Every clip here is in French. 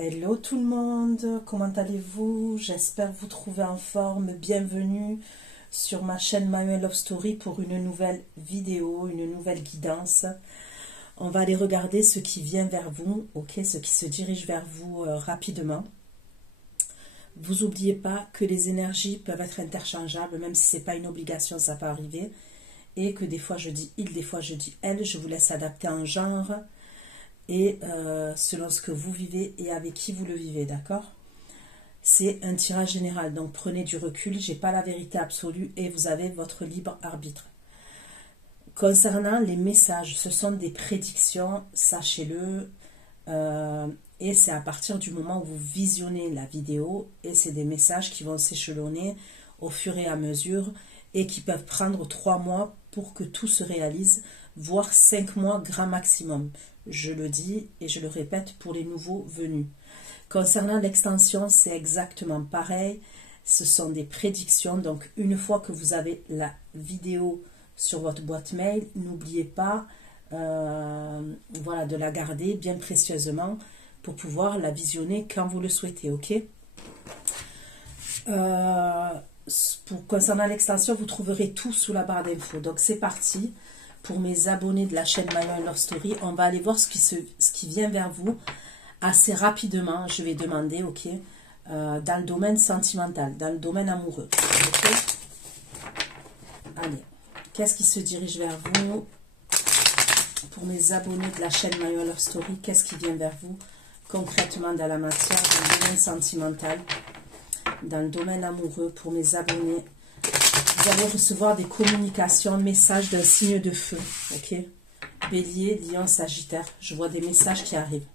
Hello tout le monde, comment allez-vous? J'espère vous trouver en forme. Bienvenue sur ma chaîne Manuel Love Story pour une nouvelle vidéo, une nouvelle guidance. On va aller regarder ce qui vient vers vous, ok, ce qui se dirige vers vous rapidement. Vous n'oubliez pas que les énergies peuvent être interchangeables, même si ce n'est pas une obligation, ça peut arriver. Et que des fois je dis il, des fois je dis elle, je vous laisse adapter en genre. Et selon ce que vous vivez et avec qui vous le vivez, d'accord? C'est un tirage général, donc prenez du recul, j'ai pas la vérité absolue et vous avez votre libre arbitre. Concernant les messages, ce sont des prédictions, sachez-le, et c'est à partir du moment où vous visionnez la vidéo, et c'est des messages qui vont s'échelonner au fur et à mesure et qui peuvent prendre 3 mois pour que tout se réalise, voire 5 mois grand maximum. Je le dis et je le répète pour les nouveaux venus. Concernant l'extension, c'est exactement pareil. Ce sont des prédictions. Donc, une fois que vous avez la vidéo sur votre boîte mail, n'oubliez pas voilà, de la garder bien précieusement pour pouvoir la visionner quand vous le souhaitez. Ok? Concernant l'extension, vous trouverez tout sous la barre d'infos. Donc, c'est parti. Pour mes abonnés de la chaîne Manuel Love Story, on va aller voir ce qui vient vers vous assez rapidement. Je vais demander, ok, dans le domaine sentimental, dans le domaine amoureux. Okay. Allez, qu'est-ce qui se dirige vers vous? Pour mes abonnés de la chaîne Manuel Love Story, qu'est-ce qui vient vers vous concrètement dans la matière, dans le domaine sentimental, dans le domaine amoureux, pour mes abonnés? Vous allez recevoir des communications, messages d'un signe de feu, ok? Bélier, Lion, Sagittaire, je vois des messages qui arrivent.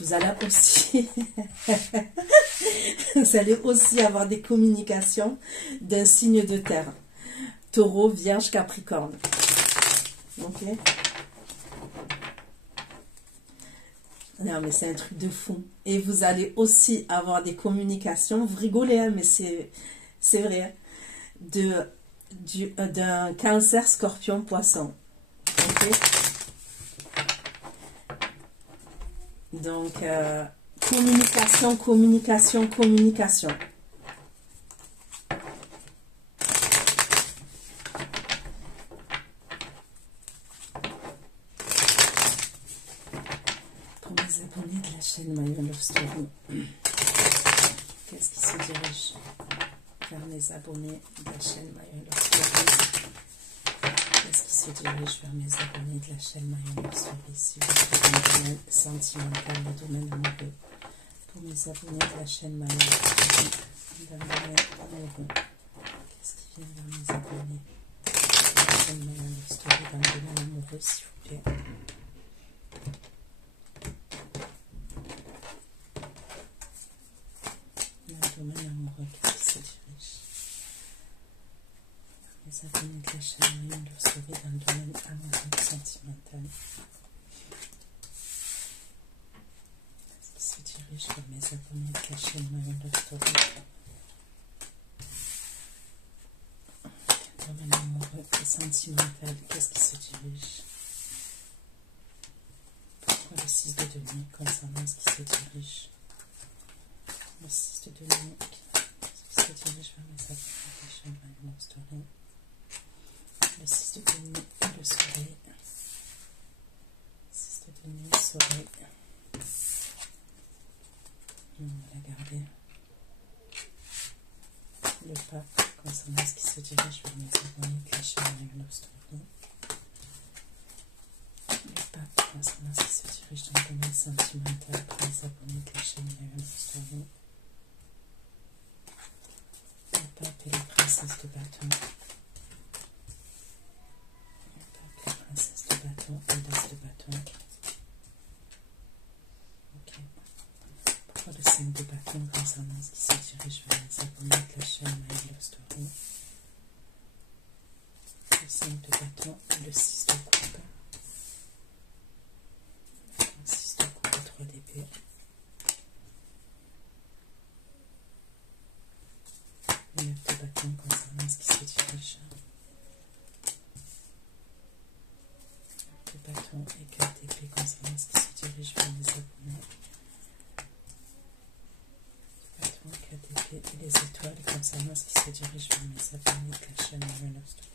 Vous allez aussi, vous allez aussi avoir des communications d'un signe de terre. Taureau, Vierge, Capricorne, ok? Non, mais c'est un truc de fou. Et vous allez aussi avoir des communications, vous rigolez, hein, mais c'est vrai, d'un Cancer, Scorpion, Poisson. Ok? Donc, communication, communication, communication. Mes abonnés de la chaîne Manuel Love Story, qu'est-ce qui se dirige vers mes abonnés de la chaîne Manuel Love Story? Qu'est-ce qui se dirige vers mes abonnés de la chaîne Manuel Love Story? Si vous êtes dans le domaine sentimental, le domaine amoureux, pour mes abonnés de la chaîne Manuel Love Story, dans le domaine amoureux, qu'est-ce qui vient vers mes abonnés de la chaîne Manuel Love Story, dans le domaine amoureux, s'il vous plaît? Domaine amoureux, qu'est-ce qui se dirige? Les abonnés de la chaîne Manuel Love Story dans le domaine amoureux sentimental. Qu'est-ce qui se dirige vers mes abonnés de la chaîne Manuel Love Story? Domaine amoureux et sentimental, qu'est-ce qui se dirige? Pourquoi le 6 de denier concernant ce qui se dirige? Le 6 de denier, ce qui se dirige vers mes abonnés de la chaîne Manuel Love Story. Le 6 de denier et le soleil. 6 de denier, soleil. On va la garder. Le pape, concernant ce qui se dirige vers mes abonnés de la chaîne Manuel Love Story. Le pape, concernant ce qui se dirige dans le domaine sentimental pour les abonnés de la chaîne Manuel Love Story. Le pape et la princesse de bâton. Le pape, la princesse de bâton et l'as de bâton. Ok. Pourquoi le 5 de bâton concernant ce qui se dirige vers les abonnés de la chaîne Manuel Love Story? Le 5 de bâton et le 6 de coupe. Le 6 de coupe et 3 d'épée. Le 9 de bâton concernant ce qui se dirige bâton et 4 épées concernant ce qui se dirige vers les abonnés. Bâton, 4 épées et les étoiles concernant ce qui se dirige vers les abonnés de la chaîne Manuel Love Story.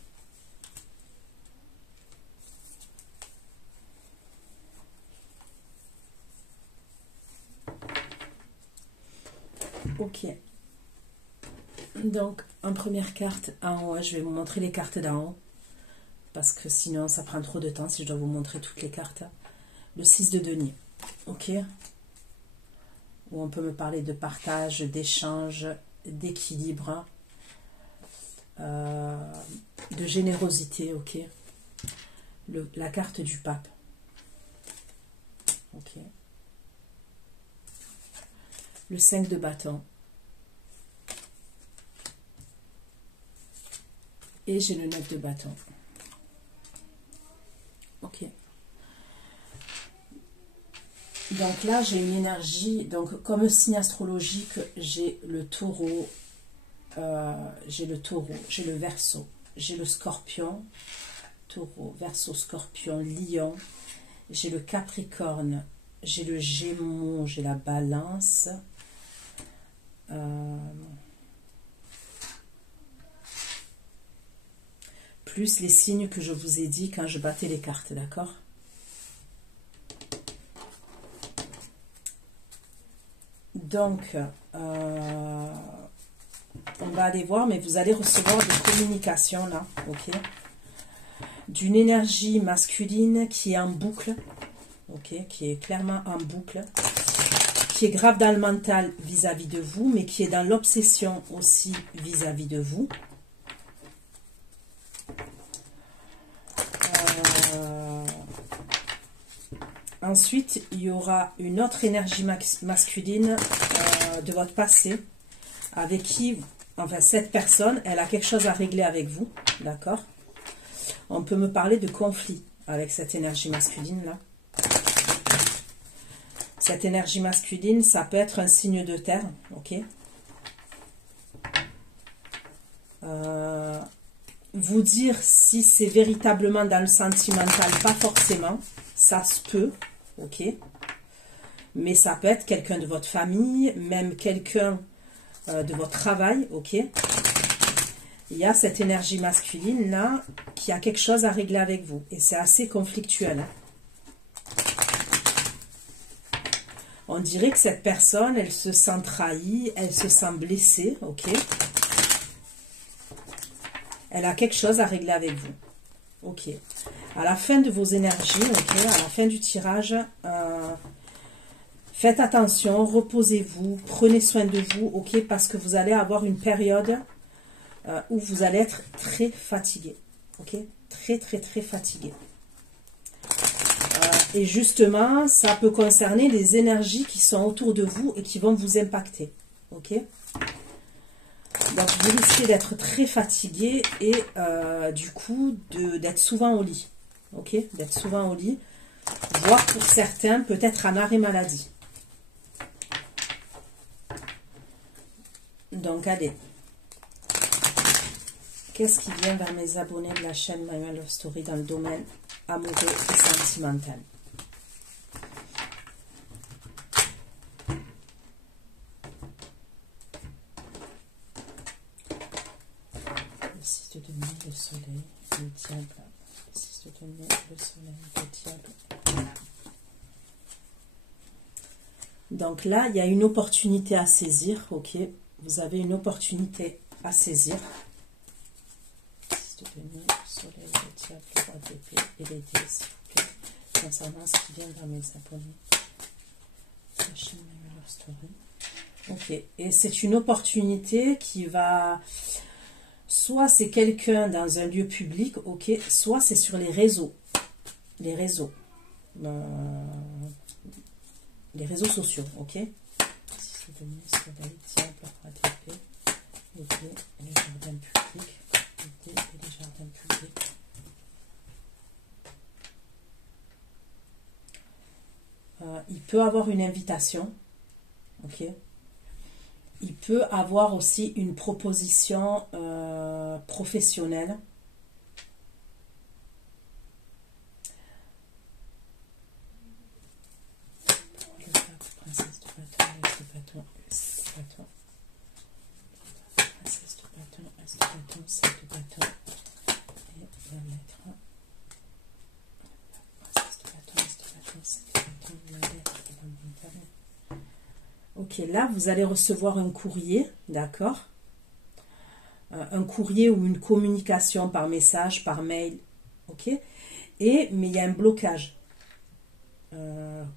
Ok. Donc, en première carte, en haut, je vais vous montrer les cartes d'en haut. Parce que sinon, ça prend trop de temps si je dois vous montrer toutes les cartes. Le 6 de denier. Ok. Où on peut me parler de partage, d'échange, d'équilibre, de générosité. Ok. La carte du pape. Ok. Le 5 de bâton. Et j'ai le 9 de bâton. Ok. Donc là, j'ai une énergie. Donc, comme signe astrologique, j'ai le taureau. J'ai le verseau. J'ai le scorpion. Taureau, verseau, scorpion, lion. J'ai le capricorne. J'ai le gémeaux. J'ai la balance. Plus les signes que je vous ai dit quand je battais les cartes, d'accord? Donc, on va aller voir, mais vous allez recevoir des communications là, ok? D'une énergie masculine qui est en boucle, ok? Qui est clairement en boucle, qui est grave dans le mental vis-à-vis de vous, mais qui est dans l'obsession aussi vis-à-vis de vous. Ensuite, il y aura une autre énergie masculine de votre passé, avec qui, enfin, cette personne, elle a quelque chose à régler avec vous, d'accord? On peut me parler de conflit avec cette énergie masculine-là. Cette énergie masculine, ça peut être un signe de terre, ok? Vous dire si c'est véritablement dans le sentimental, pas forcément, ça se peut, ok? Mais ça peut être quelqu'un de votre famille, même quelqu'un de votre travail, ok? Il y a cette énergie masculine là qui a quelque chose à régler avec vous et c'est assez conflictuel. Hein? On dirait que cette personne, elle se sent trahie, elle se sent blessée, ok? Elle a quelque chose à régler avec vous, ok? À la fin de vos énergies, ok? À la fin du tirage, faites attention, reposez-vous, prenez soin de vous, ok? Parce que vous allez avoir une période où vous allez être très fatigué, ok? Très, très, très fatigué. Et justement, ça peut concerner les énergies qui sont autour de vous et qui vont vous impacter, ok? Donc, vous risquez d'être très fatigué et du coup, d'être souvent au lit, ok? D'être souvent au lit, voire pour certains, peut-être en arrêt maladie. Donc, allez. Qu'est-ce qui vient vers mes abonnés de la chaîne Manuel Love Story dans le domaine amoureux et sentimental? Le 6 de denier, le soleil, le diable. Le 6 de denier, le soleil, le diable. Donc là, il y a une opportunité à saisir, ok? Vous avez une opportunité à saisir. De denier, le soleil, le diable, le roi d'épée et les dés, s'il vous plaît, concernant ce qui vient vers mes abonnés. La chaîne Manuel Love Story. Ok, et c'est une opportunité qui va, soit c'est quelqu'un dans un lieu public, ok, soit c'est sur les réseaux, les réseaux sociaux, ok. Si c'est denier, soleil, diable, roi d'épée, les dés et le jardin public. Et les jardins publics. Il peut avoir une invitation, ok. Il peut avoir aussi une proposition professionnelle. Ok, là, vous allez recevoir un courrier, d'accord? Un courrier ou une communication par message, par mail, ok? Mais il y a un blocage.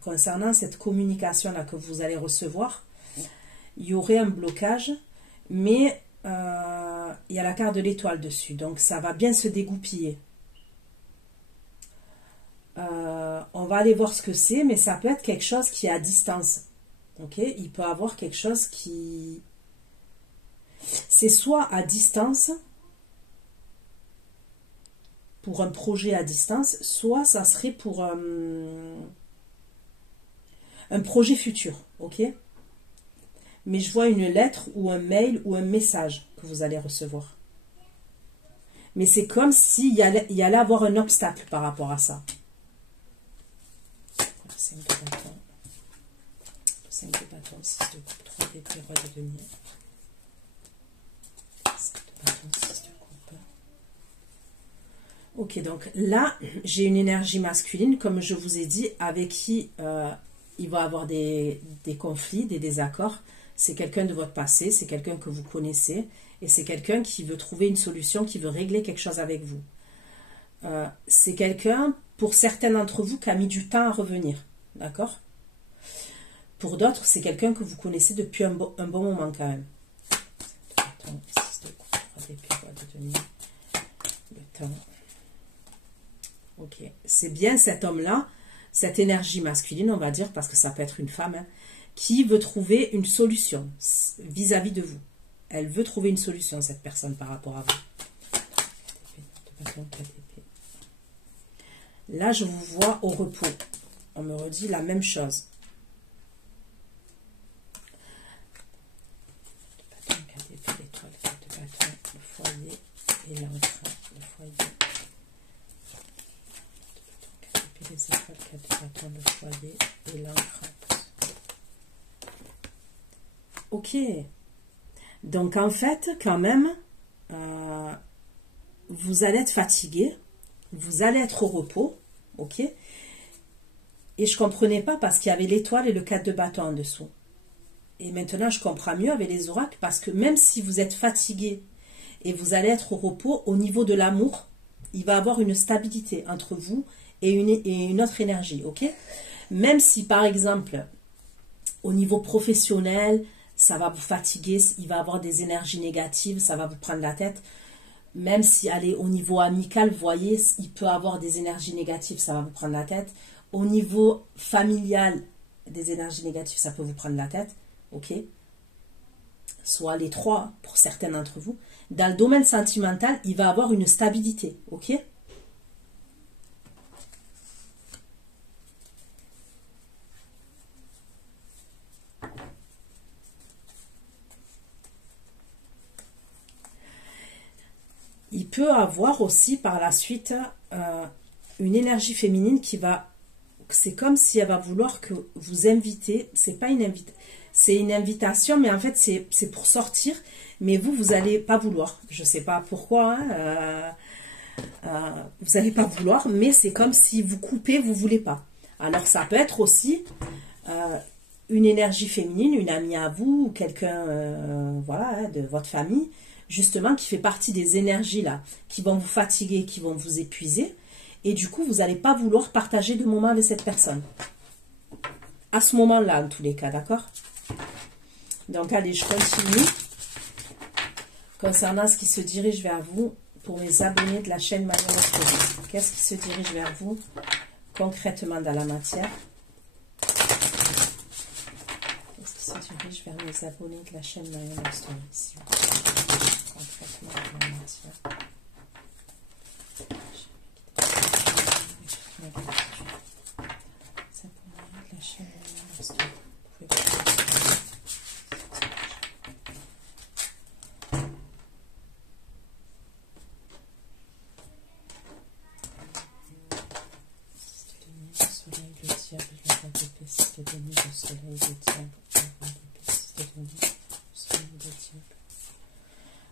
Concernant cette communication-là que vous allez recevoir, il y aurait un blocage, mais il y a la carte de l'étoile dessus, donc ça va bien se dégoupiller. On va aller voir ce que c'est, mais ça peut être quelque chose qui est à distance. Ok, il peut y avoir quelque chose qui... C'est soit à distance, pour un projet à distance, soit ça serait pour un projet futur. Ok, mais je vois une lettre ou un mail ou un message que vous allez recevoir. Mais c'est comme s'il y allait avoir un obstacle par rapport à ça. 5 de bâton, 5 de bâton, 6 de coupe, 3 d'épée, roi de denier, 7 de bâton, 6 de coupe. Ok, donc là, j'ai une énergie masculine, comme je vous ai dit, avec qui il va y avoir des conflits, des désaccords. C'est quelqu'un de votre passé, c'est quelqu'un que vous connaissez, et c'est quelqu'un qui veut trouver une solution, qui veut régler quelque chose avec vous. C'est quelqu'un, pour certains d'entre vous, qui a mis du temps à revenir. D'accord? Pour d'autres, c'est quelqu'un que vous connaissez depuis un bon moment quand même. Le temps. Ok. C'est bien cet homme-là, cette énergie masculine, on va dire, parce que ça peut être une femme, hein, qui veut trouver une solution vis-à-vis de vous. Elle veut trouver une solution, cette personne, par rapport à vous. Là, je vous vois au repos. On me redit la même chose. L'étoile, de bâton, le foyer et l'encre. Le foyer. Les étoiles, 4 de bâton, le foyer et l'encre. Ok. Donc, en fait, quand même, vous allez être fatigué. Vous allez être au repos. Ok. Et je ne comprenais pas parce qu'il y avait l'étoile et le 4 de bâton en dessous. Et maintenant, je comprends mieux avec les oracles parce que même si vous êtes fatigué et vous allez être au repos, au niveau de l'amour, il va y avoir une stabilité entre vous et une autre énergie. Ok? Même si, par exemple, au niveau professionnel, ça va vous fatiguer, il va y avoir des énergies négatives, ça va vous prendre la tête. Même si, allez, au niveau amical, vous voyez, il peut y avoir des énergies négatives, ça va vous prendre la tête. Au niveau familial, des énergies négatives, ça peut vous prendre la tête, ok? Soit les trois pour certains d'entre vous. Dans le domaine sentimental, il va avoir une stabilité, ok? Il peut avoir aussi par la suite une énergie féminine qui va... C'est comme si elle va vouloir que vous invitez. C'est pas une invitation. C'est une invitation, mais en fait, c'est pour sortir. Mais vous n'allez pas vouloir. Je ne sais pas pourquoi. Hein, vous n'allez pas vouloir, mais c'est comme si vous coupez, vous ne voulez pas. Alors, ça peut être aussi une énergie féminine, une amie à vous, ou quelqu'un voilà, hein, de votre famille, justement, qui fait partie des énergies là, qui vont vous fatiguer, qui vont vous épuiser. Et du coup, vous n'allez pas vouloir partager de moments avec cette personne. À ce moment-là, en tous les cas, d'accord? Donc, allez, je continue. Concernant ce qui se dirige vers vous, pour mes abonnés de la chaîne Marion Lostory. Qu'est-ce qui se dirige vers vous, concrètement dans la matière? Qu'est-ce qui se dirige vers mes abonnés de la chaîne Marion Lostory? Concrètement dans la matière.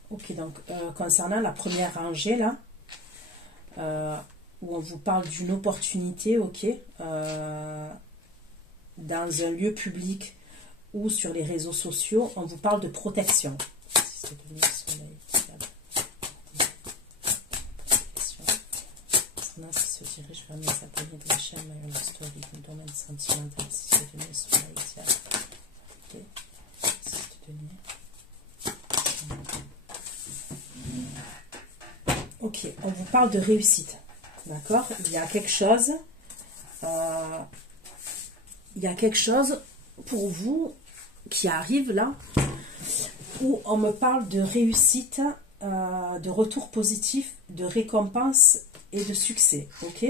Ok, donc concernant la première rangée là, où on vous parle d'une opportunité, ok, dans un lieu public ou sur les réseaux sociaux, on vous parle de protection. Se dirige vers mes abonnés de la chaîne My Love Story du domaine sentimental, si c'est donné sur la ok, on vous parle de réussite, d'accord? Il y a quelque chose, pour vous qui arrive là, où on me parle de réussite, de retour positif, de récompense et de succès, ok?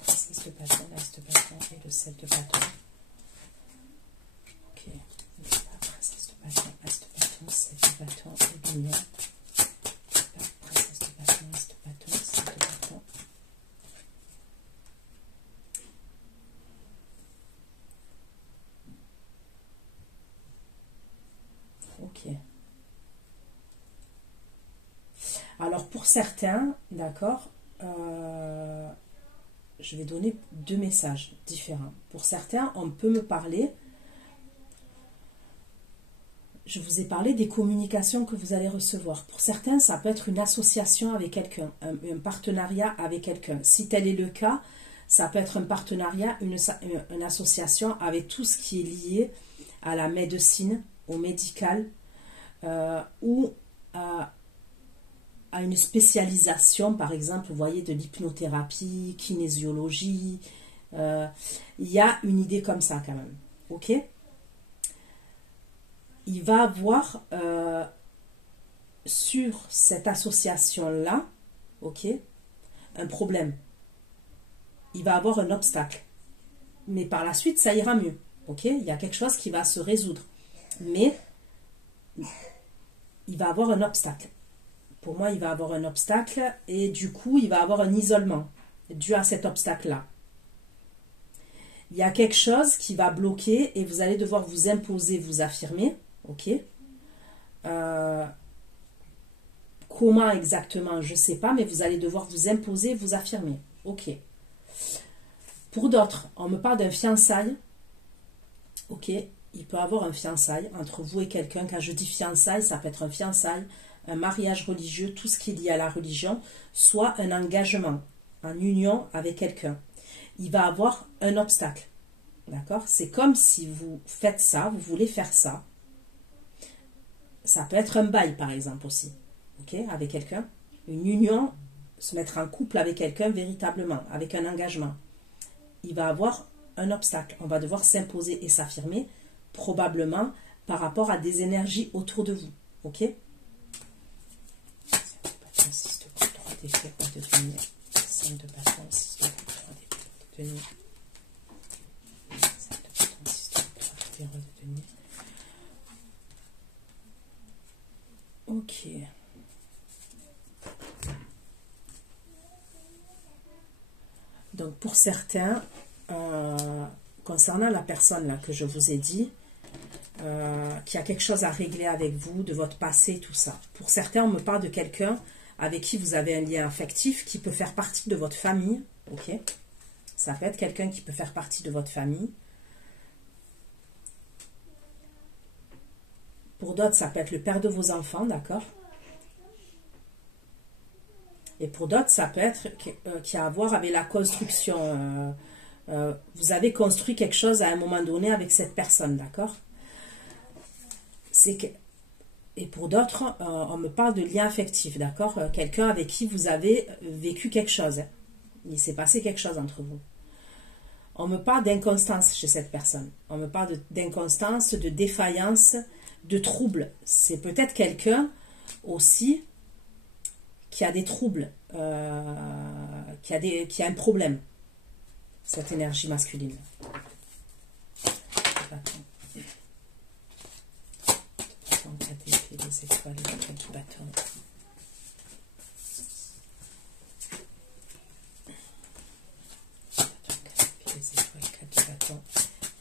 Princesse de bâton, l'as de bâton et le 7 de bâton. Ok, princesse de bâton, as de bâton, 7 de bâton et l'union. Princesse de bâton, as de bâton, 7 de bâton. Ok. Alors pour certains, d'accord, je vais donner deux messages différents. Pour certains, on peut me parler, je vous ai parlé des communications que vous allez recevoir. Pour certains, ça peut être une association avec quelqu'un, un partenariat avec quelqu'un. Si tel est le cas, ça peut être un partenariat, une association avec tout ce qui est lié à la médecine, au médical, ou à une spécialisation, par exemple, vous voyez, de l'hypnothérapie, kinésiologie. Il y a une idée comme ça quand même, ok? Il va avoir sur cette association-là, ok, un problème. Il va avoir un obstacle. Mais par la suite, ça ira mieux, ok? Il y a quelque chose qui va se résoudre. Mais il va avoir un obstacle. Pour moi, il va avoir un obstacle et du coup, il va avoir un isolement dû à cet obstacle-là. Il y a quelque chose qui va bloquer et vous allez devoir vous imposer, vous affirmer. Ok. Comment exactement, je ne sais pas, mais vous allez devoir vous imposer, vous affirmer. Ok. Pour d'autres, on me parle d'un fiançailles. Ok. Il peut y avoir un fiançailles entre vous et quelqu'un. Quand je dis fiançailles, ça peut être un fiançailles, un mariage religieux, tout ce qui est lié à la religion, soit un engagement, en union avec quelqu'un. Il va avoir un obstacle. D'accord? C'est comme si vous faites ça, vous voulez faire ça. Ça peut être un bail, par exemple, aussi. Ok? Avec quelqu'un. Une union, se mettre en couple avec quelqu'un véritablement, avec un engagement. Il va avoir un obstacle. On va devoir s'imposer et s'affirmer, probablement par rapport à des énergies autour de vous. Ok? Ok. Donc pour certains, concernant la personne là que je vous ai dit, qui a quelque chose à régler avec vous, de votre passé, tout ça. Pour certains, on me parle de quelqu'un avec qui vous avez un lien affectif qui peut faire partie de votre famille. Ok. Ça peut être quelqu'un qui peut faire partie de votre famille. Pour d'autres, ça peut être le père de vos enfants, d'accord? Et pour d'autres, ça peut être qui a à voir avec la construction. Vous avez construit quelque chose à un moment donné avec cette personne, d'accord? Et pour d'autres, on me parle de lien affectif, d'accord? Quelqu'un avec qui vous avez vécu quelque chose. Il s'est passé quelque chose entre vous. On me parle d'inconstance chez cette personne. On me parle d'inconstance, de défaillance, de troubles. C'est peut-être quelqu'un aussi qui a des troubles, qui a un problème, cette énergie masculine. Les étoiles, du bâton. Les étoiles, 4 du bâton.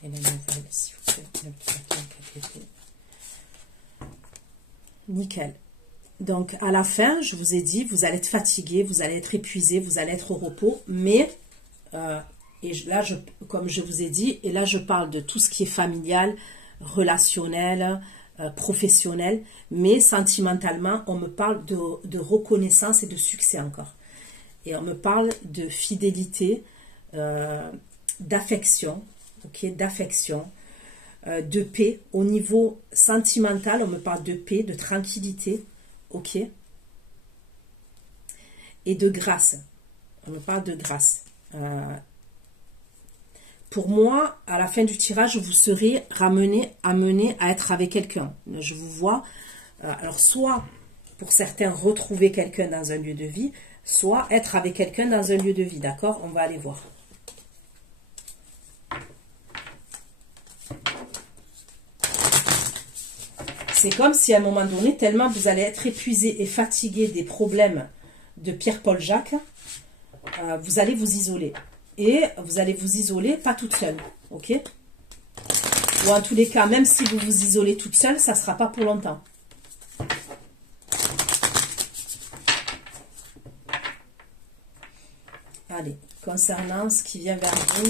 Et la nouvelle, s'il vous plaît, 9 du bâton, 4 d'épée. Nickel. Donc, à la fin, je vous ai dit, vous allez être fatigué, vous allez être épuisé, vous allez être au repos, mais, là, comme je vous ai dit, et là, je parle de tout ce qui est familial, relationnel, professionnel, mais sentimentalement, on me parle de reconnaissance et de succès encore. Et on me parle de fidélité, d'affection, ok, d'affection, de paix. Au niveau sentimental, on me parle de paix, de tranquillité, ok, et de grâce. On me parle de grâce. Pour moi, à la fin du tirage, vous serez amené à être avec quelqu'un. Je vous vois, alors soit pour certains retrouver quelqu'un dans un lieu de vie, soit être avec quelqu'un dans un lieu de vie, d'accord? On va aller voir. C'est comme si à un moment donné, tellement vous allez être épuisé et fatigué des problèmes de Pierre-Paul Jacques, vous allez vous isoler. Et vous allez vous isoler pas toute seule, ok? Ou en tous les cas, même si vous vous isolez toute seule, ça ne sera pas pour longtemps. Allez, concernant ce qui vient vers vous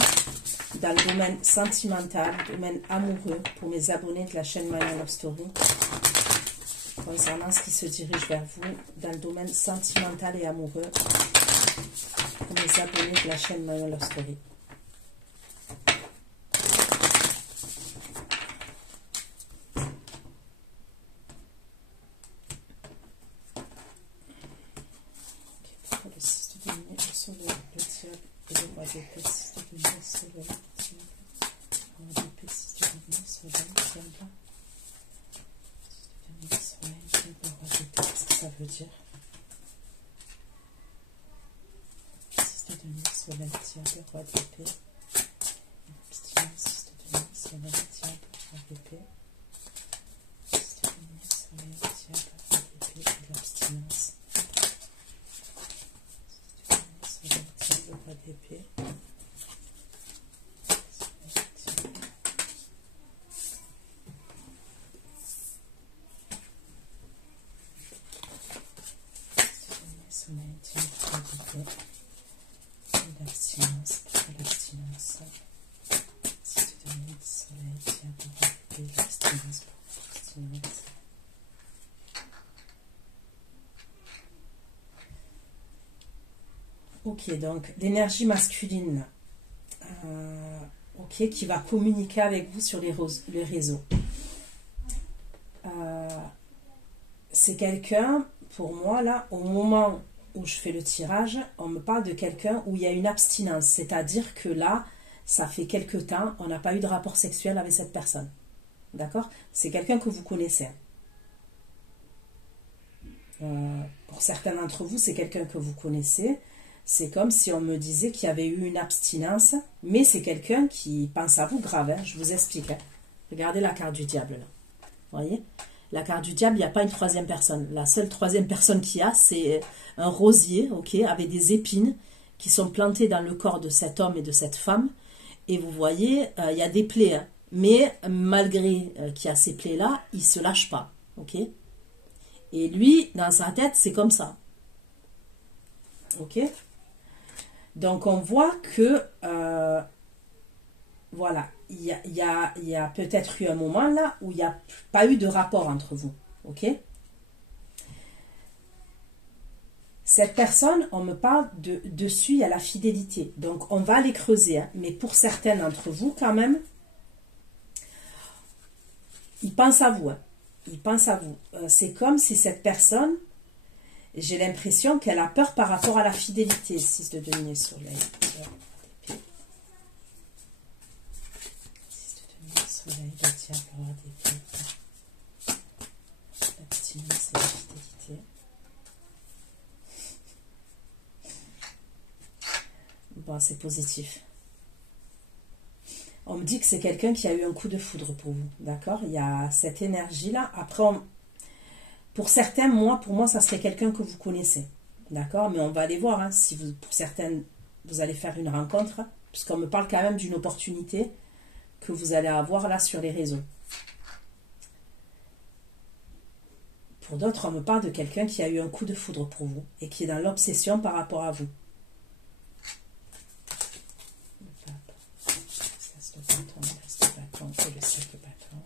dans le domaine sentimental, domaine amoureux, pour mes abonnés de la chaîne My Love Story, concernant ce qui se dirige vers vous dans le domaine sentimental et amoureux, pour mes abonnés de la chaîne My Love Story. Le 6 de denier, le soleil, le diable et le roi d'épée. 6 de denier, le soleil, le diable, le roi d'épée. 6 de denier, le soleil, le diable. 6 de denier, le soleil, le diable, le roi d'épée. Qu'est-ce que ça veut dire? 6 de denier, le soleil, le diable, le roi d'épée. L'abstinence. 6 de denier, le soleil, le diable, le roi d'épée. 6 de denier, le soleil, le diable, le roi d'épée et l'abstinence. Le roi d'épée. Soleil, diable, roi d'épée. L'abstinence, l'abstinence. Si tu donnes le soleil, diable, roi d'épée, l'abstinence, l'abstinence. Ok, donc l'énergie masculine, ok, qui va communiquer avec vous sur les réseaux. C'est quelqu'un, pour moi, là, au moment où je fais le tirage, on me parle de quelqu'un où il y a une abstinence. C'est-à-dire que là, ça fait quelque temps, on n'a pas eu de rapport sexuel avec cette personne. D'accord? C'est quelqu'un que vous connaissez. Pour certains d'entre vous, c'est quelqu'un que vous connaissez. C'est comme si on me disait qu'il y avait eu une abstinence, mais c'est quelqu'un qui pense à vous grave, hein, je vous explique. Hein. Regardez la carte du diable, là. Vous voyez? La carte du diable, il n'y a pas une troisième personne. La seule troisième personne qu'il y a, c'est un rosier, ok, avec des épines qui sont plantées dans le corps de cet homme et de cette femme. Et vous voyez, il y a des plaies, hein, mais malgré qu'il y a ces plaies-là, il ne se lâche pas, ok? Et lui, dans sa tête, c'est comme ça. Ok? Donc, on voit que, voilà, il y a peut-être eu un moment là où il n'y a pas eu de rapport entre vous. Ok? Cette personne, on me parle dessus, il y a la fidélité. Donc, on va aller creuser. Hein, mais pour certains d'entre vous, quand même, ils pensent à vous. Hein, ils pensent à vous. C'est comme si cette personne... J'ai l'impression qu'elle a peur par rapport à la fidélité. 6 de denier, soleil. 6 de denier, soleil, le diable, roi d'épée. L'abstinence et la fidélité. Bon, c'est positif. On me dit que c'est quelqu'un qui a eu un coup de foudre pour vous. D'accord? Il y a cette énergie-là. Après, pour certains, pour moi, ça serait quelqu'un que vous connaissez. D'accord? Mais on va aller voir. Hein, si vous, pour certaines, vous allez faire une rencontre. Puisqu'on me parle quand même d'une opportunité que vous allez avoir là sur les réseaux. Pour d'autres, on me parle de quelqu'un qui a eu un coup de foudre pour vous et qui est dans l'obsession par rapport à vous. Le pape, l'as de bâton, l'as de bâton et le 7 de bâton.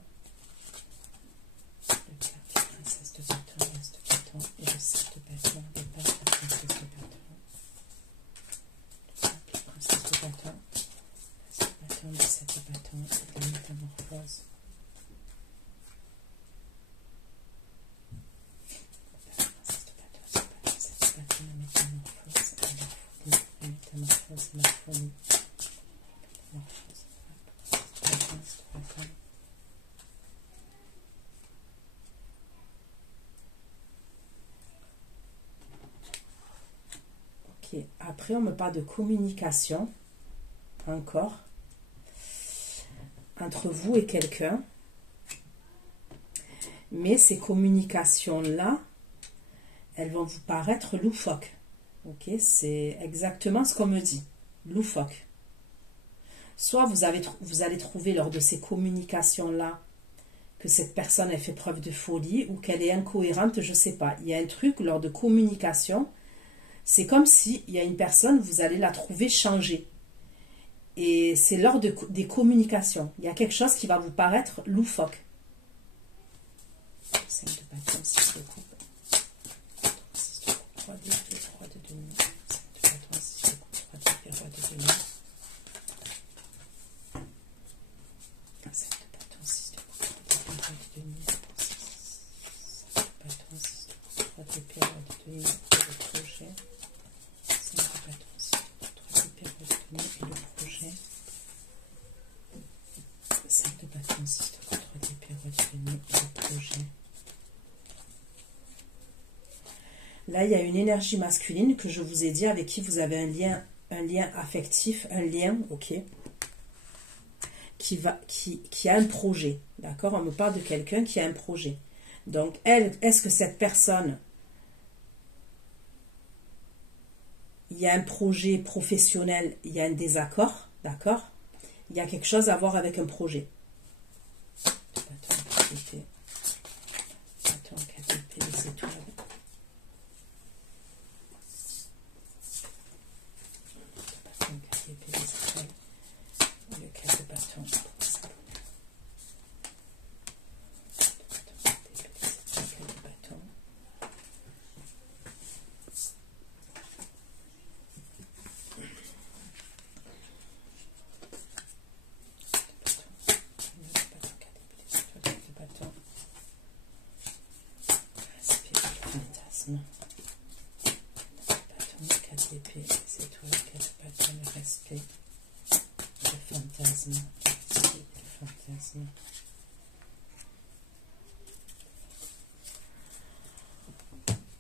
Le pape, la princesse de bâton, l'as de bâton et le 7 de bâton. Le pape, la princesse de bâton. Le pape, la princesse de bâton. L'as de bâton, le 7 de bâton et la métamorphose. Ok, après on me parle de communication, encore, entre vous et quelqu'un. Mais ces communications-là, elles vont vous paraître loufoques. Ok, c'est exactement ce qu'on me dit, loufoque. Soit vous allez trouver lors de ces communications-là que cette personne ait fait preuve de folie ou qu'elle est incohérente, je ne sais pas. Il y a un truc lors de communication, c'est comme si il y a une personne, vous allez la trouver changée. Et c'est lors des communications. Il y a quelque chose qui va vous paraître loufoque. 5 de bâton, 6 de coupe. 6 de coupe, 3 de 2, 3 de demi. 5 de bâton, 6 de coupe, 3 de roi de demi. 7 de bâton, 6 de coupe, 3 de roi de demi. 7 de bâton, 6 de coupe, 3 de roi de demi. Et le projet. 5 de bâton, 6 de coupe, 3 de roi de demi. Et le projet. 5 de bâton, 6 de coupe, 3 de roi de demi. Et le projet. Là, il y a une énergie masculine que je vous ai dit avec qui vous avez un lien affectif, un lien, ok, qui a un projet, d'accord? On me parle de quelqu'un qui a un projet. Donc, est-ce que cette personne, il y a un projet professionnel, il y a un désaccord, d'accord? Il y a quelque chose à voir avec un projet. Attends, KDP, les étoiles.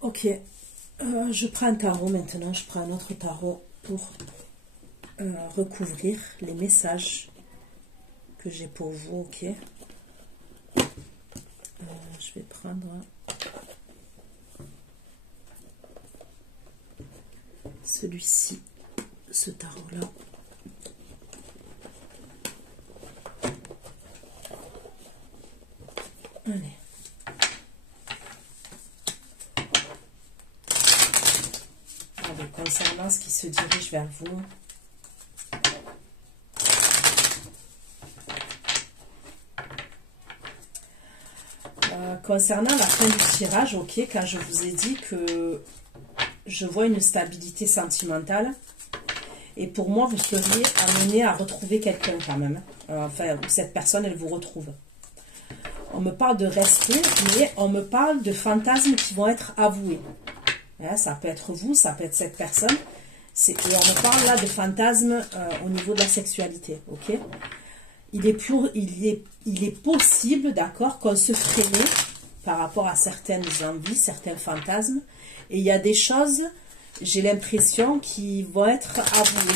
Ok, je prends un tarot maintenant, je prends un autre tarot pour recouvrir les messages que j'ai pour vous, ok. Je vais prendre celui-ci, ce tarot-là. Allez. Allez, concernant ce qui se dirige vers vous, concernant la fin du tirage, ok, quand je vous ai dit que je vois une stabilité sentimentale, et pour moi, vous seriez amené à retrouver quelqu'un quand même. Enfin, cette personne, elle vous retrouve. On me parle de respect, mais on me parle de fantasmes qui vont être avoués. Hein, ça peut être vous, ça peut être cette personne. Et on me parle là de fantasmes au niveau de la sexualité, ok. Il est possible, d'accord, qu'on se freine par rapport à certaines envies, certains fantasmes. Et il y a des choses, j'ai l'impression, qui vont être avouées.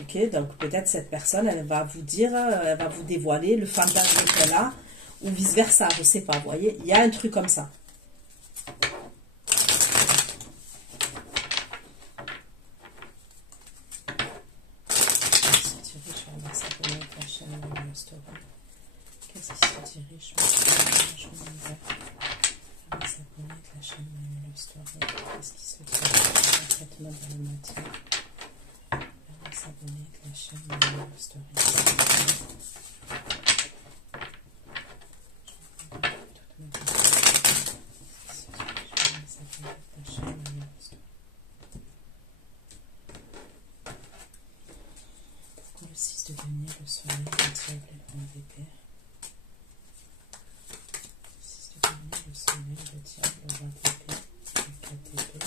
Ok, donc peut-être cette personne, elle va vous dire, elle va vous dévoiler le fantasme qu'elle a, ou vice-versa, je ne sais pas, vous voyez. Il y a un truc comme ça. Qu'est-ce qui se dirige? directement dans la matière. S'abonner à la chaîne Manuel Love Story. Pourquoi le 6 de denier, le soleil, le diable et le roi d'épée? 6 de denier, le soleil, le diable, le roi d'épée, le 4 d'épée.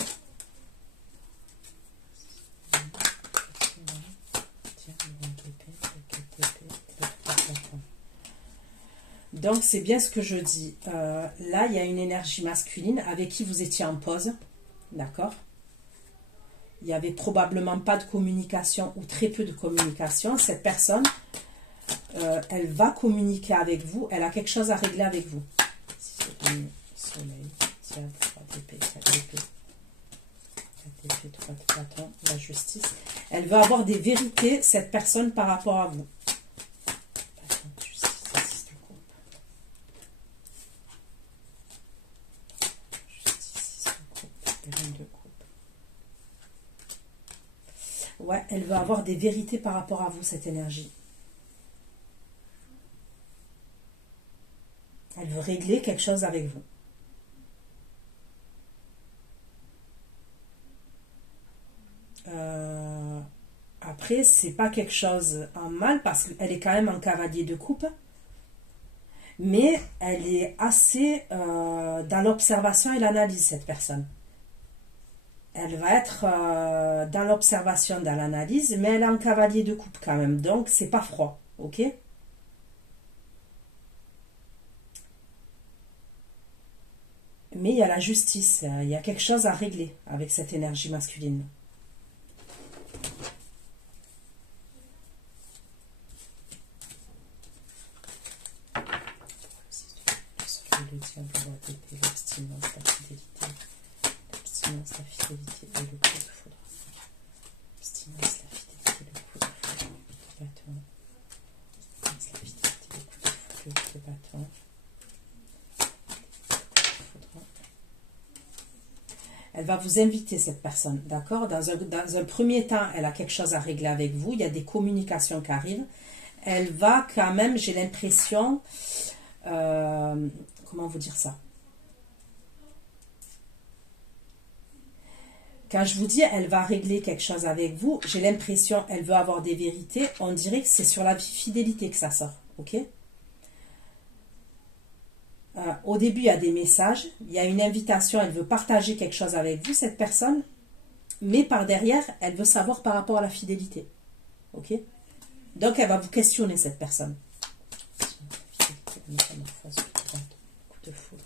Donc c'est bien ce que je dis. Là, il y a une énergie masculine avec qui vous étiez en pause. D'accord? Il n'y avait probablement pas de communication ou très peu de communication. Cette personne, elle va communiquer avec vous. Elle a quelque chose à régler avec vous. Soleil, diable, 3 d'épée, 4 d'épée. 4 d'épée, 3 de bâton, la justice. Elle va avoir des vérités, cette personne, par rapport à vous. Ouais, elle va avoir des vérités par rapport à vous, cette énergie. Elle veut régler quelque chose avec vous. Après, c'est pas quelque chose en mal parce qu'elle est quand même en cavalier de coupe. Mais elle est assez dans l'observation et l'analyse, cette personne. Elle va être dans l'observation, dans l'analyse, mais elle est en cavalier de coupe quand même. Donc, c'est pas froid. Ok? Mais il y a la justice. Il y a quelque chose à régler avec cette énergie masculine. Le diable, le roi d'épée, l'abstinence, la fidélité. L'abstinence, la fidélité et le coup de foudre. L'abstinence, la fidélité, le coup de foudre. Le bâton. L'abstinence, la fidélité, le coup de foudre. Le bâton. Elle va vous inviter, cette personne, d'accord? Dans un premier temps, elle a quelque chose à régler avec vous. Il y a des communications qui arrivent. Elle va quand même, j'ai l'impression... comment vous dire ça? Quand je vous dis elle va régler quelque chose avec vous, j'ai l'impression elle veut avoir des vérités. On dirait que c'est sur la fidélité que ça sort. Ok? Au début, il y a des messages, il y a une invitation, elle veut partager quelque chose avec vous, cette personne, mais par derrière, elle veut savoir par rapport à la fidélité. Ok? Donc, elle va vous questionner, cette personne. Coup de foudre.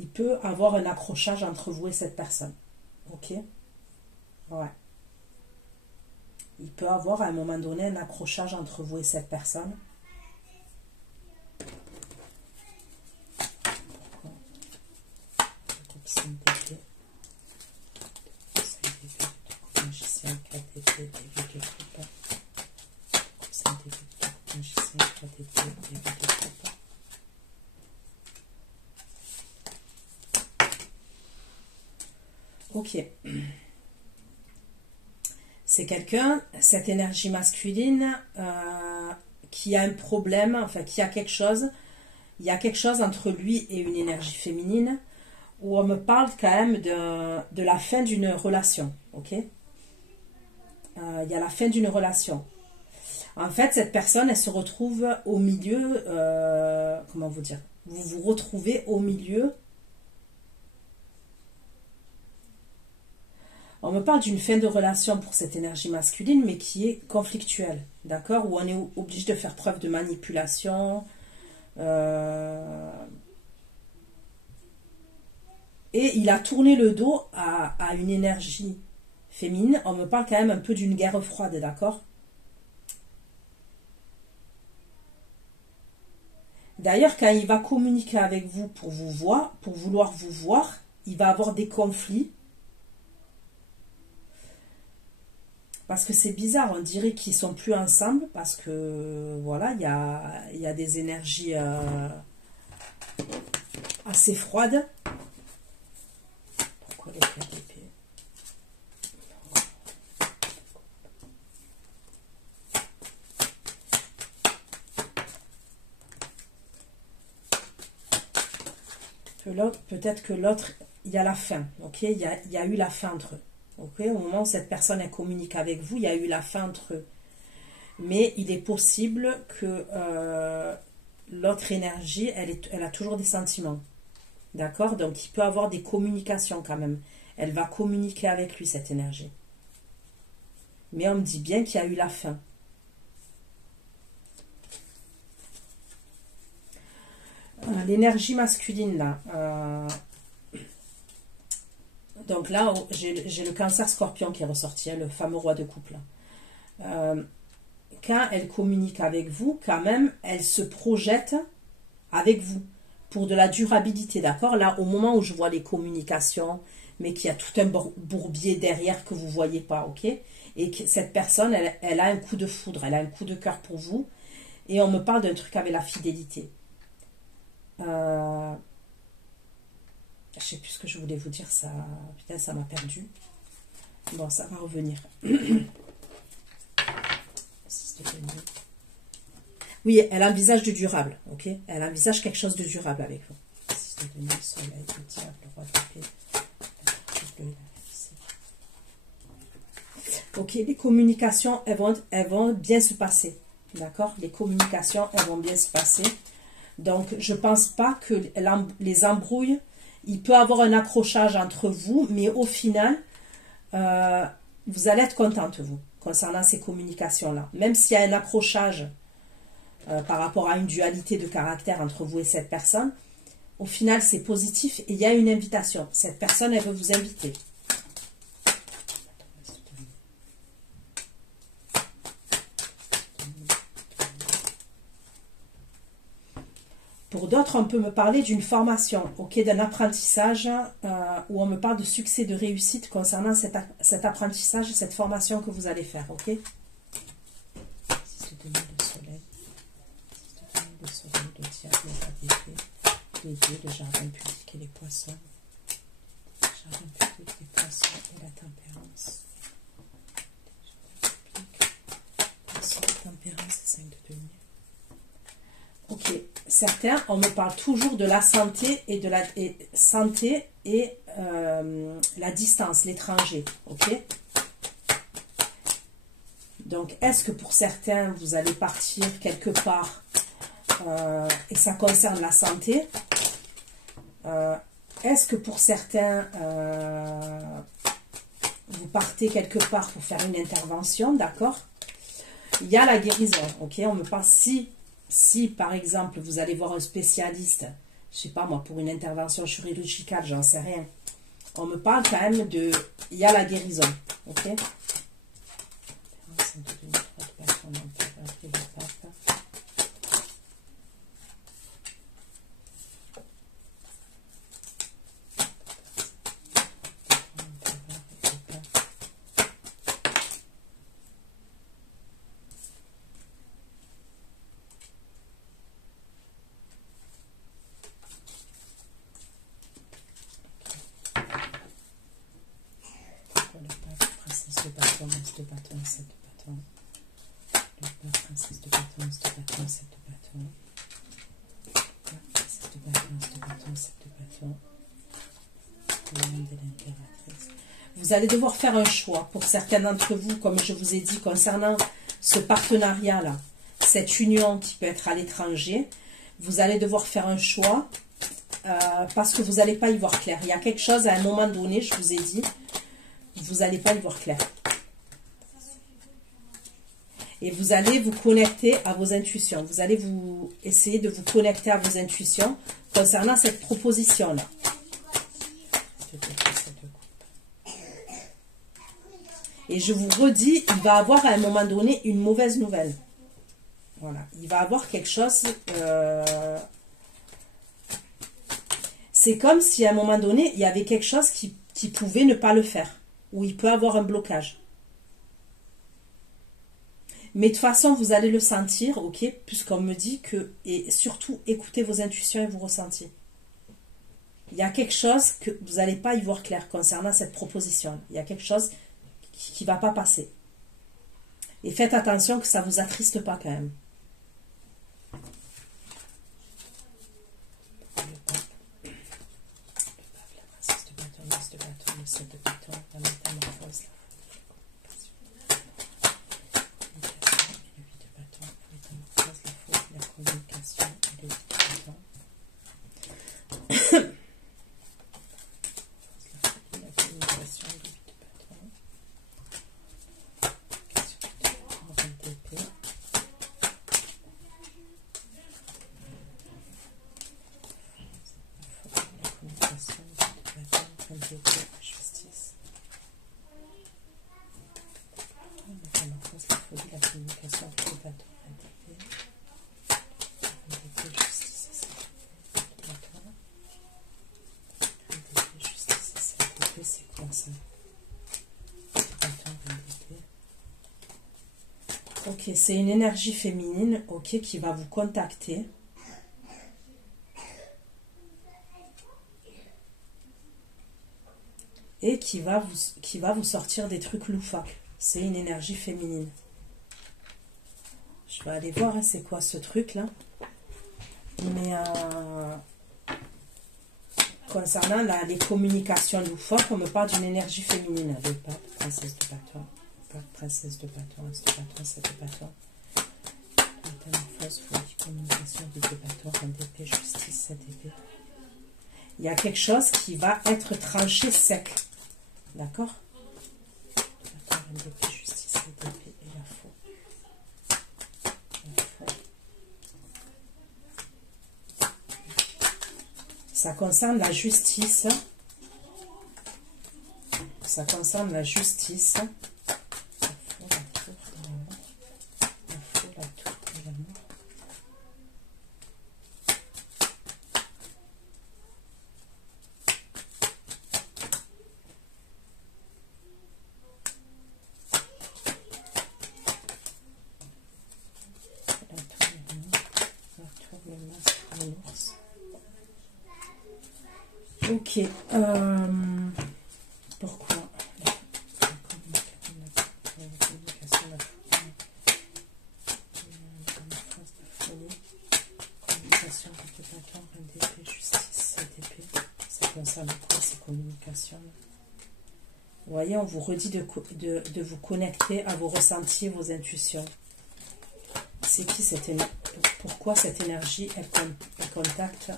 Il peut avoir un accrochage entre vous et cette personne. Ok? Ouais. Il peut avoir à un moment donné un accrochage entre vous et cette personne. Ok. C'est quelqu'un, cette énergie masculine, qui a un problème, enfin qui a quelque chose. Il y a quelque chose entre lui et une énergie féminine où on me parle quand même de la fin d'une relation. Ok? Il y a la fin d'une relation. En fait, cette personne, elle se retrouve au milieu, comment vous dire? Vous vous retrouvez au milieu. On me parle d'une fin de relation pour cette énergie masculine, mais qui est conflictuelle, d'accord? Où on est obligé de faire preuve de manipulation. Et il a tourné le dos à une énergie féminine. On me parle quand même un peu d'une guerre froide, d'accord? D'ailleurs, quand il va communiquer avec vous pour vous voir, pour vouloir vous voir, il va avoir des conflits. Parce que c'est bizarre, on dirait qu'ils sont plus ensemble parce que voilà, il y a des énergies assez froides. Pourquoi les 4 d'épée? Peut-être que l'autre, il y a la fin, ok? Il y a eu la fin entre eux. Okay, au moment où cette personne elle communique avec vous, il y a eu la fin entre eux. Mais il est possible que l'autre énergie, elle a toujours des sentiments. D'accord? Donc il peut avoir des communications quand même. Elle va communiquer avec lui, cette énergie. Mais on me dit bien qu'il y a eu la fin. L'énergie masculine, là... Donc là, j'ai le cancer scorpion qui est ressorti, hein, le fameux roi de couple. Quand elle communique avec vous, quand même, elle se projette avec vous pour de la durabilité, d'accord? Là, au moment où je vois les communications, mais qu'il y a tout un bourbier derrière que vous ne voyez pas, ok? Et que cette personne, elle a un coup de foudre, elle a un coup de cœur pour vous. Et on me parle d'un truc avec la fidélité. Je sais plus ce que je voulais vous dire, ça, putain, ça m'a perdu. Bon, ça va revenir. Oui, elle envisage du durable, ok? Elle envisage quelque chose de durable avec vous. Le soleil, le diable, le roi d'épée. Ok, les communications, elles vont bien se passer, d'accord? Les communications, elles vont bien se passer. Donc, je ne pense pas que les embrouilles... Il peut y avoir un accrochage entre vous, mais au final, vous allez être contente, vous, concernant ces communications-là. Même s'il y a un accrochage par rapport à une dualité de caractère entre vous et cette personne, au final, c'est positif et il y a une invitation. Cette personne, elle veut vous inviter. Pour d'autres, on peut me parler d'une formation, ok, d'un apprentissage où on me parle de succès, de réussite concernant cet apprentissage et cette formation que vous allez faire, ok? Le soleil, le diable, les dieux, le jardin pudique et les poissons. Le jardin pudique, les poissons et la tempérance. Poisson, tempérance et 5 de denier. Ok, certains, on me parle toujours de la santé et de la la distance, l'étranger, ok? Donc, est-ce que pour certains, vous allez partir quelque part et ça concerne la santé? Est-ce que pour certains, vous partez quelque part pour faire une intervention, d'accord? Il y a la guérison, ok? On me parle si, par exemple, vous allez voir un spécialiste, je sais pas moi, pour une intervention chirurgicale, j'en sais rien. On me parle quand même de... Il y a la guérison, ok? de bâton, as de bâton, 7 de bâton. Le pape, princesse de bâton, as de bâton, 7 de bâton. Princesse de bâton, as de bâton, 7 de bâton. Le nom de l'impératrice. Vous allez devoir faire un choix pour certains d'entre vous, comme je vous ai dit, concernant ce partenariat-là, cette union qui peut être à l'étranger. Vous allez devoir faire un choix parce que vous n'allez pas y voir clair. Il y a quelque chose à un moment donné, je vous ai dit, vous n'allez pas y voir clair. Et vous allez vous connecter à vos intuitions. Vous allez essayer de vous connecter à vos intuitions concernant cette proposition-là. Et je vous redis, il va avoir à un moment donné une mauvaise nouvelle. Voilà. Il va avoir quelque chose... c'est comme si à un moment donné, il y avait quelque chose qui pouvait ne pas le faire. Ou il peut avoir un blocage. Mais de toute façon, vous allez le sentir, ok, puisqu'on me dit que... Et surtout, écoutez vos intuitions et vos ressentis. Il y a quelque chose que vous n'allez pas y voir clair concernant cette proposition. Il y a quelque chose qui ne va pas passer. Et faites attention que ça ne vous attriste pas quand même. Ok, c'est une énergie féminine, ok, qui va vous contacter. Et qui va vous sortir des trucs loufoques. C'est une énergie féminine. Je vais aller voir hein, c'est quoi ce truc là. Mais concernant les communications loufoques, on me parle d'une énergie féminine. Le pape, princesse de bâton, pape, princesse de bâton, as de bâton, 7 de bâton. Métamorphose, folie, communication, 8 de bâton, reine d'épée, justice, 7 d'épée. Il y a quelque chose qui va être tranché sec. D'accord? D'accord, reine d'épée, justice, 7 d'épée et la faux. Ça concerne la justice. Ça concerne la justice. La faux, la tour et l'amour. La faux, la tour et l'amour. Ok. Pourquoi communication, justice, CDP. Ça concerne quoi ces communications? Vous voyez, on vous redit de vous connecter à vos ressentis, vos intuitions. C'est qui cette énergie? Pourquoi cette énergie elle contacte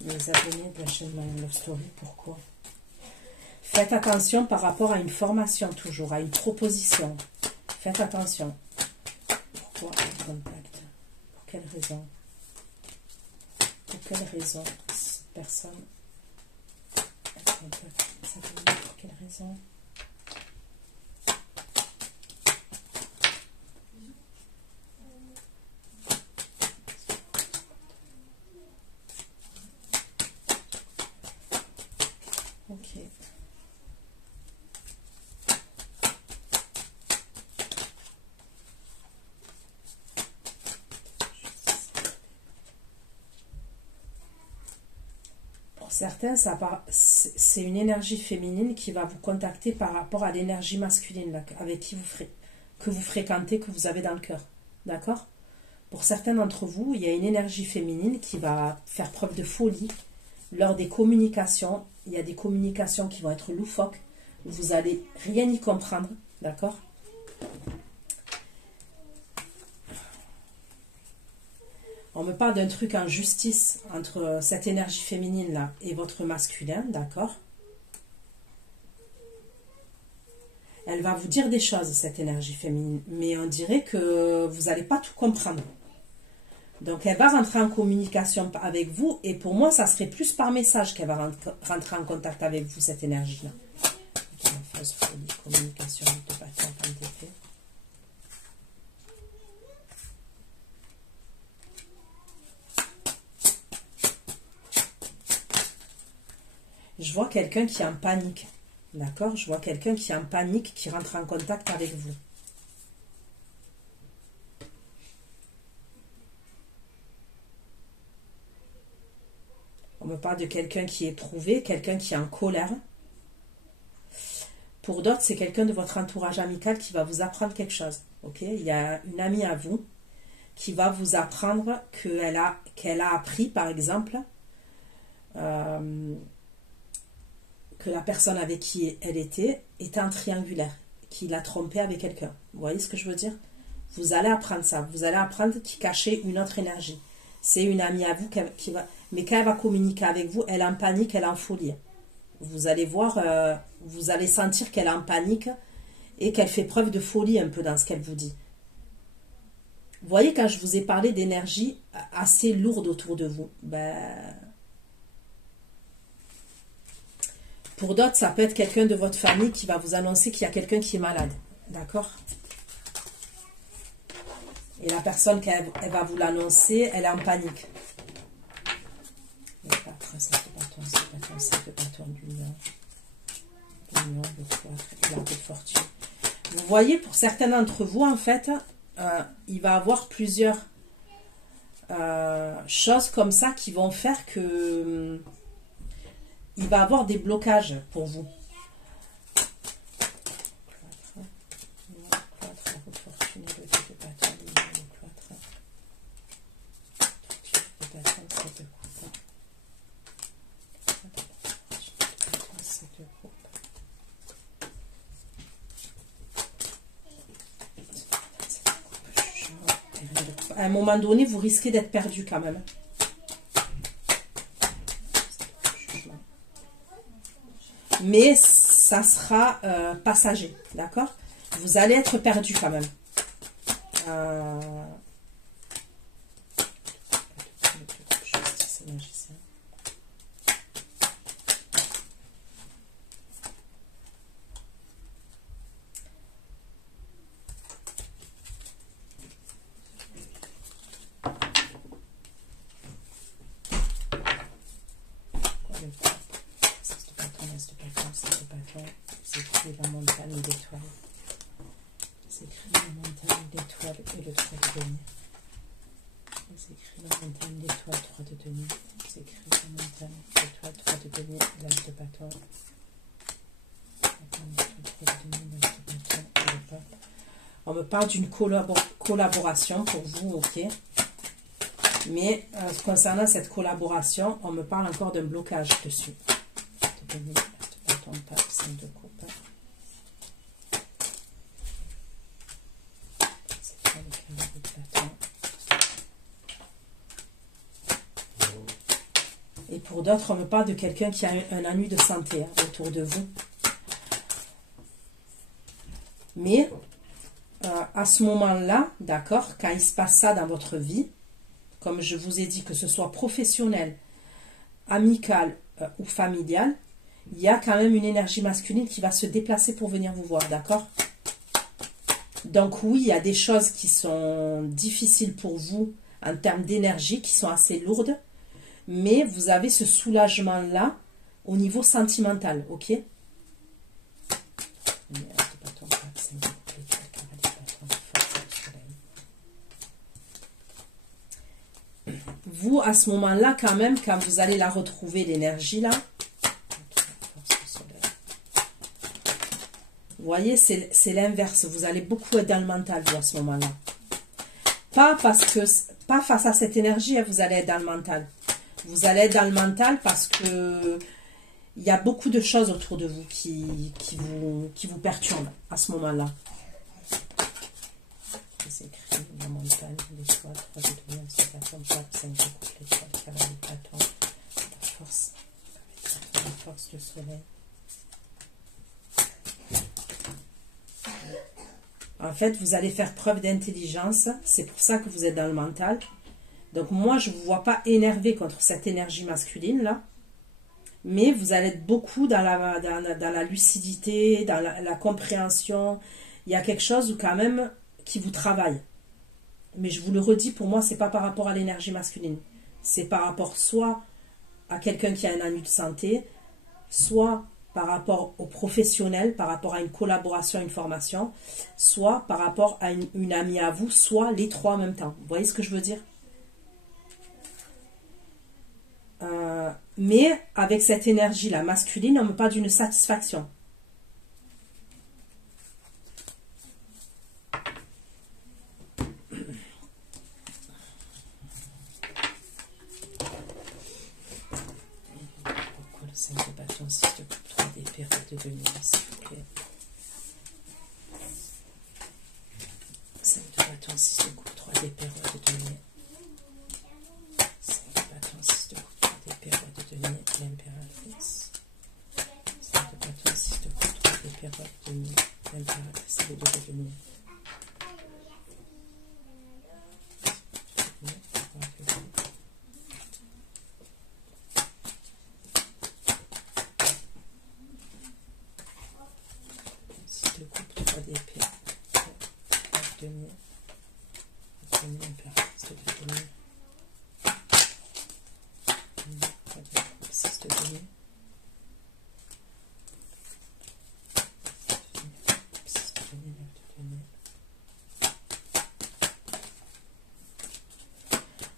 les abonnés de la chaîne My Love Story? Pourquoi? Faites attention par rapport à une formation toujours, à une proposition. Faites attention. Pourquoi elle contacte? Pour quelle raison? Pour quelle raison cette personne elle contacte les abonnés? Pour quelle raison? Ok. Pour certains, c'est une énergie féminine qui va vous contacter par rapport à l'énergie masculine là, avec qui que vous fréquentez, que vous avez dans le cœur. D'accord? Pour certains d'entre vous, il y a une énergie féminine qui va faire preuve de folie lors des communications. Il y a des communications qui vont être loufoques. Vous n'allez rien y comprendre. D'accord? On me parle d'un truc en justice entre cette énergie féminine là et votre masculin. D'accord? elle va vous dire des choses, cette énergie féminine, mais on dirait que vous n'allez pas tout comprendre. Donc, elle va rentrer en communication avec vous, et pour moi, ça serait plus par message qu'elle va rentrer en contact avec vous, cette énergie-là. Fausse folie, communication de bâton, comme d'effet. Je vois quelqu'un qui est en panique. D'accord? Je vois quelqu'un qui est en panique, qui rentre en contact avec vous. On me parle de quelqu'un qui est éprouvé, quelqu'un qui est en colère. Pour d'autres, c'est quelqu'un de votre entourage amical qui va vous apprendre quelque chose. Ok? Il y a une amie à vous qui va vous apprendre qu'elle a appris, par exemple, que la personne avec qui elle était un triangulaire, qu'il a trompé avec quelqu'un. Vous voyez ce que je veux dire? Vous allez apprendre ça. Vous allez apprendre qu'il cachait une autre énergie. C'est une amie à vous qui va... Mais quand elle va communiquer avec vous, elle est en panique, elle est en folie. Vous allez voir, vous allez sentir qu'elle est en panique et qu'elle fait preuve de folie un peu dans ce qu'elle vous dit. Vous voyez, quand je vous ai parlé d'énergie assez lourde autour de vous, pour d'autres, ça peut être quelqu'un de votre famille qui va vous annoncer qu'il y a quelqu'un qui est malade. D'accord? Et la personne, quand elle va vous l'annoncer, elle est en panique. Vous voyez, pour certains d'entre vous, en fait, il va y avoir plusieurs choses comme ça qui vont faire que il va y avoir des blocages pour vous. À un moment donné, vous risquez d'être perdu quand même. Mais ça sera passager, d'accord? Vous allez être perdu quand même. C'est écrit la montagne d'étoiles. C'est écrit la montagne d'étoiles et le 3 de denier. C'est écrit la montagne d'étoiles, 3 de denier. C'est écrit la montagne d'étoiles, 3 de denier, l'âge de bâton. On me parle d'une collaboration pour vous, ok. Mais concernant cette collaboration, on me parle encore d'un blocage dessus. De coupe. Et pour d'autres, on me parle de quelqu'un qui a un ennui de santé autour de vous. Mais à ce moment-là, d'accord, quand il se passe ça dans votre vie, comme je vous ai dit, que ce soit professionnel, amical ou familial, il y a quand même une énergie masculine qui va se déplacer pour venir vous voir, d'accord? Donc oui, il y a des choses qui sont difficiles pour vous en termes d'énergie, qui sont assez lourdes, mais vous avez ce soulagement-là au niveau sentimental, ok? Vous, à ce moment-là, quand même, quand vous allez la retrouver, l'énergie là, vous voyez, c'est l'inverse. Vous allez beaucoup être dans le mental, vous, à ce moment-là. Pas face à cette énergie, vous allez être dans le mental. Vous allez être dans le mental parce que il y a beaucoup de choses autour de vous qui vous perturbent à ce moment-là. C'est écrit la montagne, les choix, 3 de denier, 4, 5 de coupe, les choix, le cavalier de bâton, la force du soleil. En fait, vous allez faire preuve d'intelligence. C'est pour ça que vous êtes dans le mental. Donc moi, je ne vous vois pas énervé contre cette énergie masculine là. Mais vous allez être beaucoup dans la lucidité, dans la compréhension. Il y a quelque chose où quand même qui vous travaille. Mais je vous le redis, pour moi, c'est pas par rapport à l'énergie masculine. C'est par rapport soit à quelqu'un qui a un anus de santé, soit par rapport au professionnel, par rapport à une collaboration, une formation, soit par rapport à une amie à vous, soit les trois en même temps. Vous voyez ce que je veux dire? Mais avec cette énergie-là masculine, on me parle d'une satisfaction. Pourquoi le 5 de bâton, 6 de coupe, 3 d'épée, roi de denier, s'il vous plaît. 5 de bâton, 6 de coupe, 3 d'épée, roi de denier. 5 de bâton, 6 de coupe, 3 d'épée, roi de denier, l'impératrice. 5 de bâton, 6 de coupe, 3 d'épée, roi de denier, l'impératrice et le 2 de denier.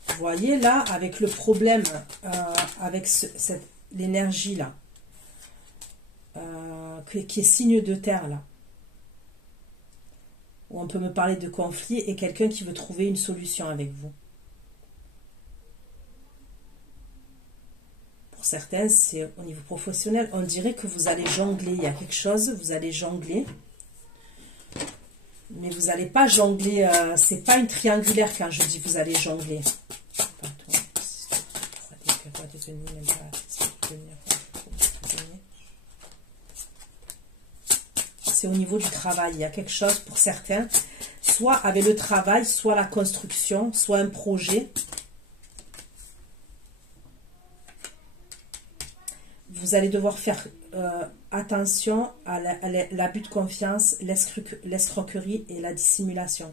Vous voyez là, avec le problème, avec l'énergie là, qui est signe de terre là, où on peut me parler de conflit et quelqu'un qui veut trouver une solution avec vous. Pour certains, c'est au niveau professionnel, on dirait que vous allez jongler, il y a quelque chose, vous allez jongler. Mais vous n'allez pas jongler, c'est pas une triangulaire quand je dis vous allez jongler. C'est au niveau du travail, il y a quelque chose pour certains, soit avec le travail, soit la construction, soit un projet. Vous allez devoir faire attention à l'abus de confiance, l'escroquerie et la dissimulation.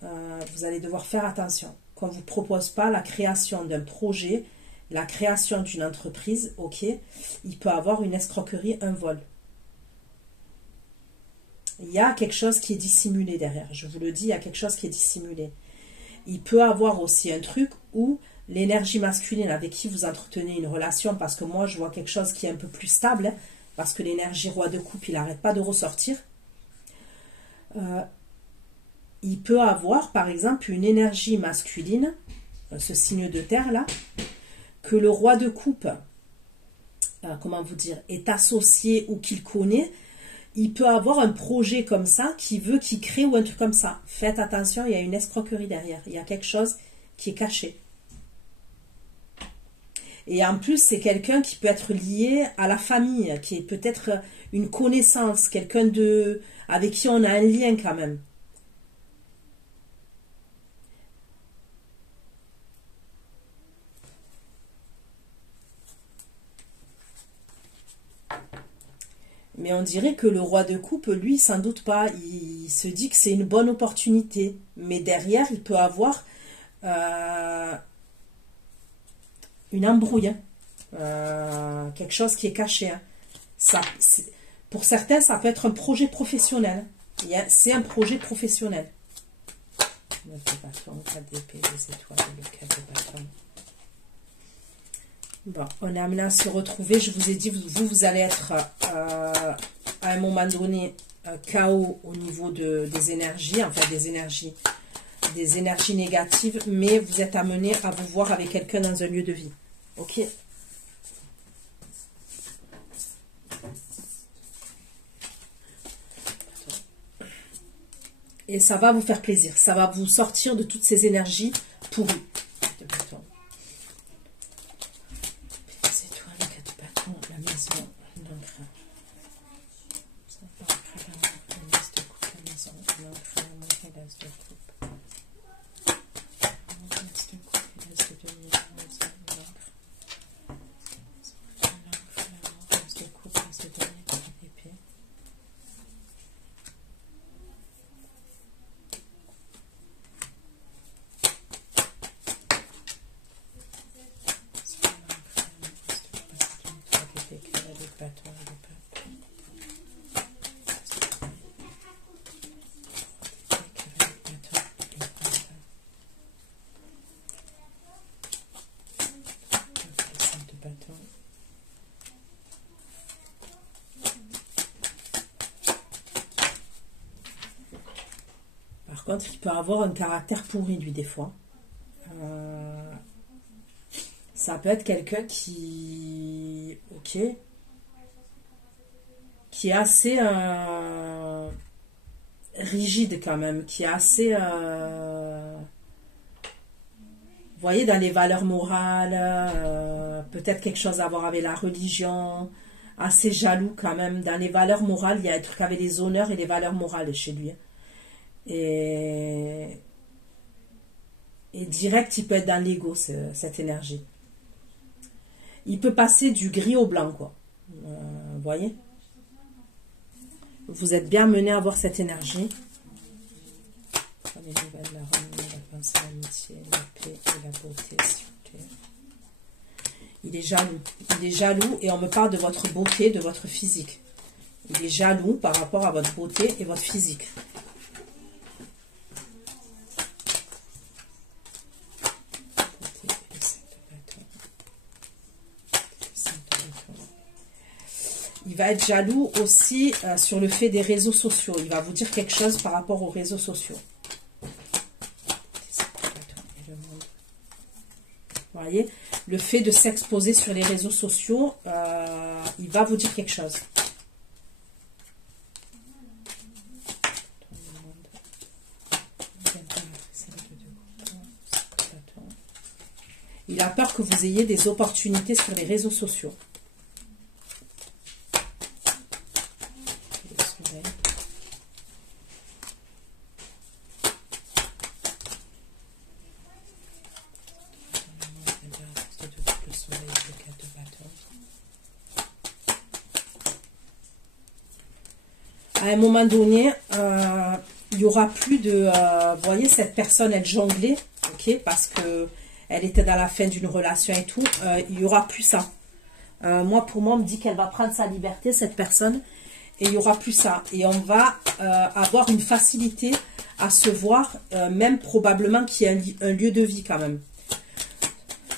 Vous allez devoir faire attention. Qu'on ne vous propose pas la création d'un projet, la création d'une entreprise, ok, il peut avoir une escroquerie, un vol. Il y a quelque chose qui est dissimulé derrière. Je vous le dis, il y a quelque chose qui est dissimulé. Il peut avoir aussi un truc où l'énergie masculine avec qui vous entretenez une relation, parce que moi je vois quelque chose qui est un peu plus stable, hein, parce que l'énergie roi de coupe, il n'arrête pas de ressortir. Il peut avoir par exemple une énergie masculine, ce signe de terre là, que le roi de coupe, comment vous dire, est associé ou qu'il connaît. Il peut avoir un projet comme ça qui veut qu'il crée ou un truc comme ça. Faites attention, il y a une escroquerie derrière. Il y a quelque chose qui est caché. Et en plus, c'est quelqu'un qui peut être lié à la famille, qui est peut-être une connaissance, quelqu'un avec qui on a un lien quand même. Mais on dirait que le roi de coupe, lui, sans doute pas. Il se dit que c'est une bonne opportunité. Mais derrière, il peut avoir une embrouille. Quelque chose qui est caché. Ça, pour certains, ça peut être un projet professionnel. C'est un projet professionnel. 9 de bâton, 4 d'épée, 2 étoiles, le 4 de bâton. Bon, on est amené à se retrouver. Je vous ai dit, vous allez être à un moment donné KO au niveau des énergies, enfin des énergies négatives, mais vous êtes amené à vous voir avec quelqu'un dans un lieu de vie. Ok? Et ça va vous faire plaisir. Ça va vous sortir de toutes ces énergies pourries. l'as de coupe. L'as de coupe et l'as de denier. L'as de coupe, l'as de denier, épée. Par contre, il peut avoir un caractère pourri, lui, des fois. Ça peut être quelqu'un qui... Ok. Qui est assez... rigide, quand même. Qui est assez... vous voyez, dans les valeurs morales, peut-être quelque chose à voir avec la religion, assez jaloux quand même. Dans les valeurs morales, il y a un truc avec les honneurs et les valeurs morales chez lui. Et direct, il peut être dans l'ego, cette énergie. Il peut passer du gris au blanc, quoi. Vous voyez? Vous êtes bien mené à voir cette énergie. Les nouvelles, la harmonie, la pensée, l'amitié, la paix et la beauté, s'il vous plaît. Il est jaloux. Il est jaloux et on me parle de votre beauté, de votre physique. Il est jaloux par rapport à votre beauté et votre physique. Il va être jaloux aussi sur le fait des réseaux sociaux. Il va vous dire quelque chose par rapport aux réseaux sociaux. Vous voyez, le fait de s'exposer sur les réseaux sociaux, il va vous dire quelque chose. Il a peur que vous ayez des opportunités sur les réseaux sociaux. À un moment donné, il n'y aura plus de... vous voyez, cette personne, elle jonglait, ok, parce que elle était dans la fin d'une relation et tout. Il n'y aura plus ça. Moi, pour moi, on me dit qu'elle va prendre sa liberté, cette personne, et il n'y aura plus ça. Et on va avoir une facilité à se voir, même probablement qu'il y a un lieu de vie quand même.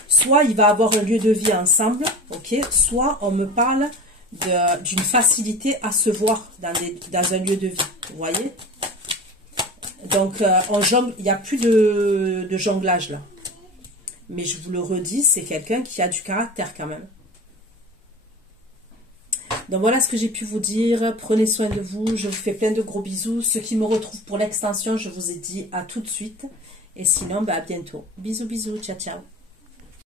Soit il va avoir un lieu de vie ensemble, ok, soit on me parle d'une facilité à se voir dans un lieu de vie, vous voyez. Donc on jongle, il n'y a plus de jonglage là, mais je vous le redis, c'est quelqu'un qui a du caractère quand même. Donc voilà ce que j'ai pu vous dire. Prenez soin de vous, je vous fais plein de gros bisous. Ceux qui me retrouvent pour l'extension, je vous ai dit à tout de suite, et sinon à bientôt. Bisous bisous, ciao ciao.